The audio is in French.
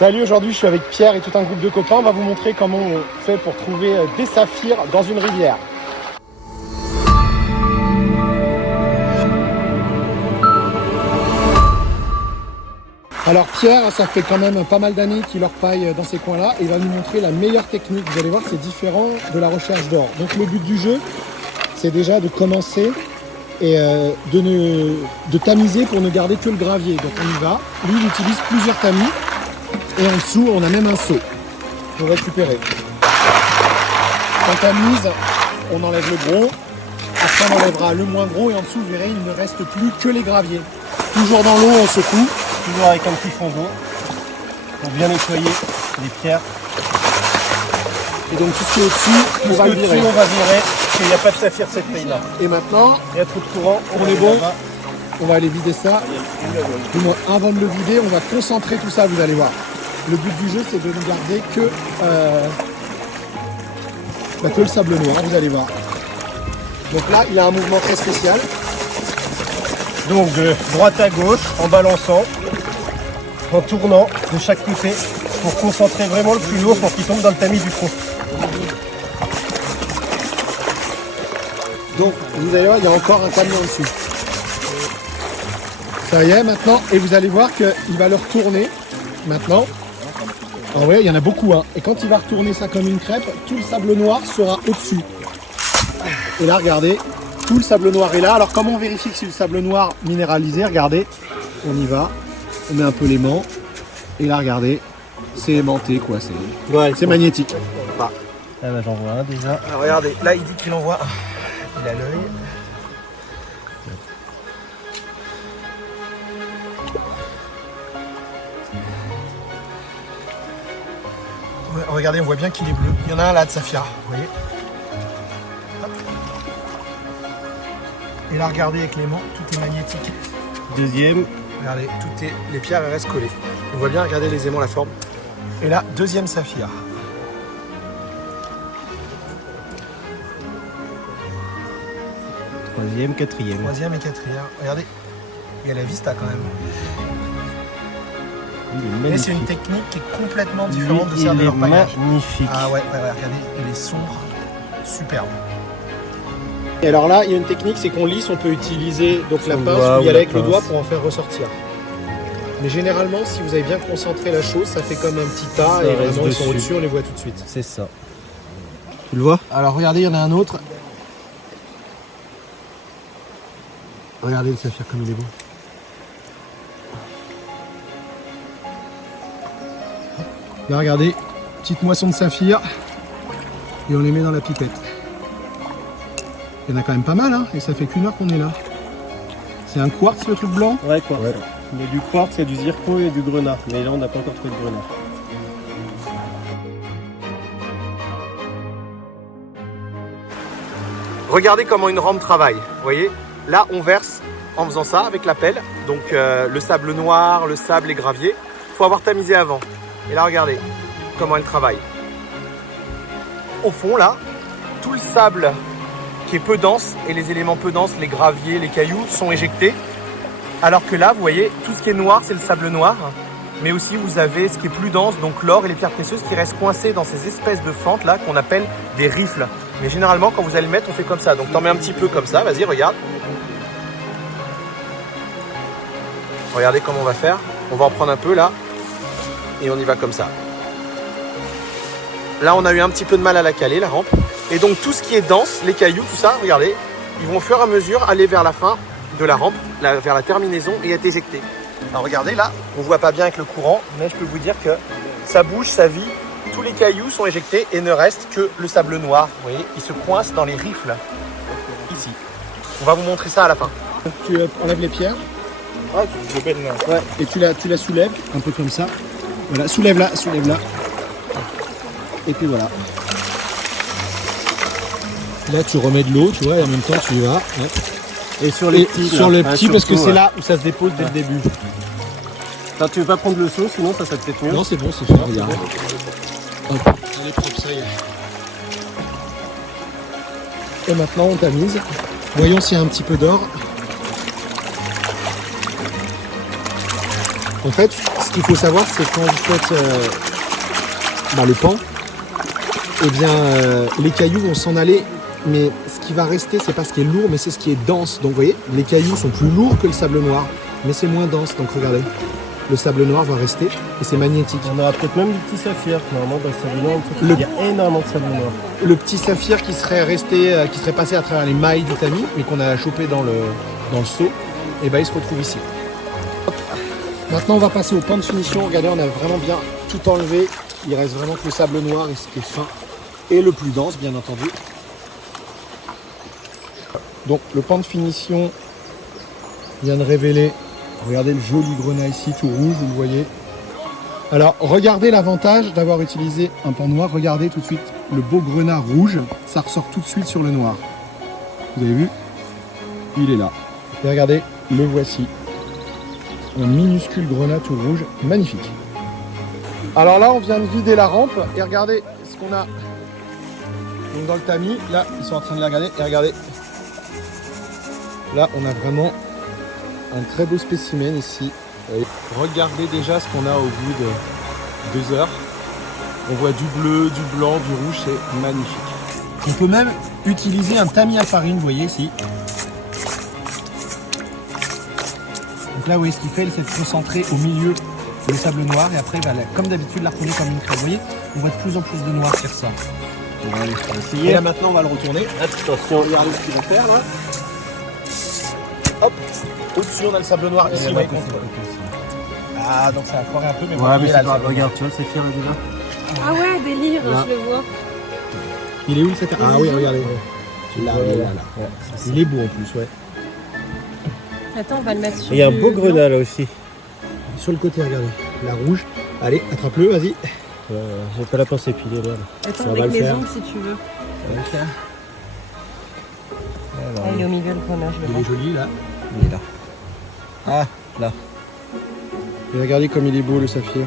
Salut, aujourd'hui je suis avec Pierre et tout un groupe de copains. On va vous montrer comment on fait pour trouver des saphirs dans une rivière. Alors Pierre, ça fait quand même pas mal d'années qu'il orpaille dans ces coins-là et il va nous montrer la meilleure technique. Vous allez voir, c'est différent de la recherche d'or. Donc le but du jeu, c'est déjà de commencer et de tamiser pour ne garder que le gravier. Donc on y va. Lui, il utilise plusieurs tamis. Et en dessous, on a même un seau pour récupérer. Quand on tamise, on enlève le gros. Après, on enlèvera le moins gros. Et en dessous, vous verrez, il ne reste plus que les graviers. Toujours dans l'eau, on secoue. Toujours avec un petit fond d'eau pour bien nettoyer les pierres. Et donc, tout ce qui est au-dessus, on va le virer. On va virer, parce qu'il n'y a pas de saphir cette taille-là. Et maintenant, il y a trop de courant. On est bon. On va aller vider ça. Du moins, avant de le vider, on va concentrer tout ça, vous allez voir. Le but du jeu, c'est de ne garder que le sable noir, vous allez voir. Donc là, il a un mouvement très spécial. Donc de droite à gauche, en balançant, en tournant de chaque côté, pour concentrer vraiment le plus lourd pour qu'il tombe dans le tamis du fond. Donc, vous allez voir, il y a encore un tamis en dessous. Ça y est, maintenant, et vous allez voir qu'il va le retourner, maintenant. Ah ouais, il y en a beaucoup, hein. Et quand il va retourner ça comme une crêpe, tout le sable noir sera au-dessus. Et là, regardez, tout le sable noir est là. Alors, comment on vérifie que c'est du sable noir minéralisé? Regardez, on y va, on met un peu l'aimant. Et là, regardez, c'est aimanté, quoi. C'est magnétique. Ah bah, j'en vois un déjà. Alors, regardez, là, il dit qu'il en voit. Il a l'œil. Ouais, regardez, on voit bien qu'il est bleu. Il y en a un là de saphir, vous voyez. Hop. Et là, regardez avec l'aimant, tout est magnétique. Deuxième. Regardez, les pierres elles restent collées. On voit bien, regardez les aimants, la forme. Et là, deuxième saphir. Troisième, quatrième. Troisième et quatrième. Regardez, il y a la vista quand même. Mais c'est une technique qui est complètement différente de celle de leur paillage. Magnifique. Ah ouais, regardez, il est sombre, superbe. Et alors là, il y a une technique, c'est qu'on lisse, on peut utiliser donc la pince ou y aller avec le doigt pour en faire ressortir. Mais généralement, si vous avez bien concentré la chose, ça fait comme un petit tas et vraiment ils sont au-dessus, on les voit tout de suite. C'est ça. Tu le vois? Alors regardez, il y en a un autre. Regardez le saphir comme il est beau. Là, regardez, petite moisson de saphir et on les met dans la pipette. Il y en a quand même pas mal, hein, et ça fait qu'une heure qu'on est là. C'est un quartz, le truc blanc? Ouais, quartz. Ouais. Il y a du quartz, il y a du zircon et du grenat. Mais là, on n'a pas encore trouvé de grenat. Regardez comment une rampe travaille. Vous voyez, là, on verse en faisant ça avec la pelle. Donc, le sable noir, le sable, les graviers. Il faut avoir tamisé avant. Et là, regardez comment elle travaille. Au fond, là, tout le sable qui est peu dense et les éléments peu denses, les graviers, les cailloux, sont éjectés. Alors que là, vous voyez, tout ce qui est noir, c'est le sable noir. Mais aussi, vous avez ce qui est plus dense, donc l'or et les pierres précieuses qui restent coincées dans ces espèces de fentes là qu'on appelle des rifles. Mais généralement, quand vous allez le mettre, on fait comme ça. Donc, t'en mets un petit peu comme ça. Vas-y, regarde. Regardez comment on va faire. On va en prendre un peu là. Et on y va comme ça. Là, on a eu un petit peu de mal à la caler, la rampe. Et donc, tout ce qui est dense, les cailloux, tout ça, regardez, ils vont au fur et à mesure aller vers la fin de la rampe, vers la terminaison et être éjectés. Alors, regardez, là, on ne voit pas bien avec le courant, mais je peux vous dire que ça bouge, ça vit. Tous les cailloux sont éjectés et ne reste que le sable noir. Vous voyez, il se coince dans les rifles, ici. On va vous montrer ça à la fin. Tu enlèves les pierres. Ah, je le pèle là. Ouais. Et tu la soulèves, un peu comme ça. Voilà, soulève-la, soulève-la. Et puis voilà. Là, tu remets de l'eau, tu vois, et en même temps, tu y vas. Ouais. Et sur les petits, sur le petit, parce que c'est ouais. là où ça se dépose dès le début. Attends, tu veux pas prendre le seau, sinon ça peut être mieux. Non, c'est bon, c'est ça, regarde. Hop, on est propre, ça y est. Et maintenant, on tamise. Voyons s'il y a un petit peu d'or. En fait, ce qu'il faut savoir, c'est quand vous faites le pan, eh bien, les cailloux vont s'en aller, mais ce qui va rester, c'est pas ce qui est lourd, mais c'est ce qui est dense. Donc, vous voyez, les cailloux sont plus lourds que le sable noir, mais c'est moins dense. Donc, regardez, le sable noir va rester et c'est magnétique. On aura peut-être même du petit saphir. Normalement, dans le sable noir, il y a énormément de sable noir. Le petit saphir qui serait resté, qui serait passé à travers les mailles du tamis, mais qu'on a chopé dans le seau, et ben, il se retrouve ici. Hop. Maintenant, on va passer au pan de finition. Regardez, on a vraiment bien tout enlevé. Il reste vraiment que le sable noir et ce qui est fin et le plus dense, bien entendu. Donc, le pan de finition vient de révéler, regardez le joli grenat ici, tout rouge, vous le voyez. Alors, regardez l'avantage d'avoir utilisé un pan noir. Regardez tout de suite le beau grenat rouge. Ça ressort tout de suite sur le noir. Vous avez vu? Il est là. Et regardez, le voici. Un minuscule grenat tout rouge. Magnifique. Alors là, on vient de vider la rampe. Et regardez ce qu'on a donc dans le tamis. Là, ils sont en train de les regarder. Et regardez. Là, on a vraiment un très beau spécimen ici. Et regardez déjà ce qu'on a au bout de 2 heures. On voit du bleu, du blanc, du rouge, c'est magnifique. On peut même utiliser un tamis à farine, vous voyez ici. Donc là, vous voyez ce qu'il fait, il s'est concentré au milieu le sable noir et après, comme d'habitude, la reprendre comme une crème. Vous voyez, on voit de plus en plus de noir qui ressort. On va aller essayer. Et là maintenant, on va le retourner. Attention, regardez ce qu'il va faire là. Hop, au-dessus, on a le sable noir ici. Ouais, vous voyez. Ah, donc ça a foiré un peu, mais ouais, mais là, c'est le pas sable regarde, tu vois, c'est fier déjà. Ah ouais, délire, Là. je le vois. Il est où le sac? Ah oui, regardez. Là, Ouais, il est là. ouais, Il est beau en plus, ouais. Attends, on va le mettre sur Il y a un du beau blanc. grenat là aussi. Sur le côté, regardez. La rouge. Allez, attrape-le, vas-y. J'ai pas la pince épilée là. Attends, on va avec le les faire. ongles si tu veux. On va le faire. Ah, il est au milieu le grenat, je le Il vois. est joli là. Il est là. Ah, là. Et regardez comme il est beau le saphir.